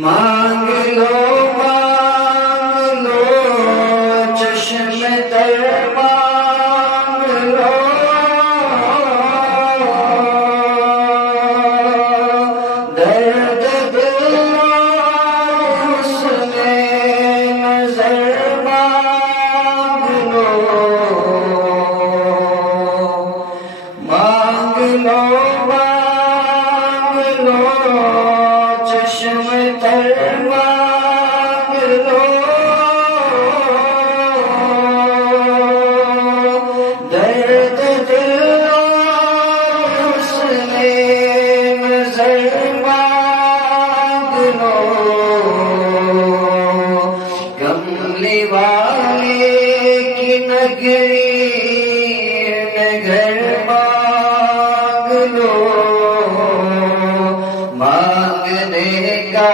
مانگ لو چشم تر مانگ لو، درد دل حسن نظر مانگ لو، مانگ لو چشم تر مانگ لو، درد دل حسن نظر مانگ لو، کملی والے کی نگری میں گھر مانگ لو، مانگنے کا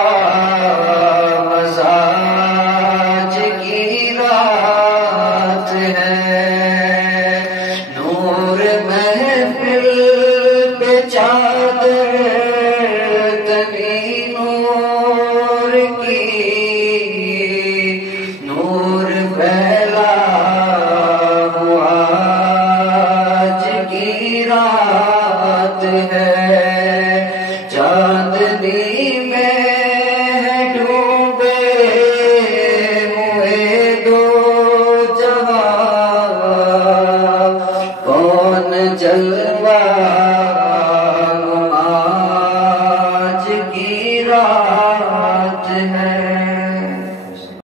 مزاج کی رات ہے، نور محفل پہ چادر تنی نور کی، نور پھیلا ہوا آج کی رات ہے۔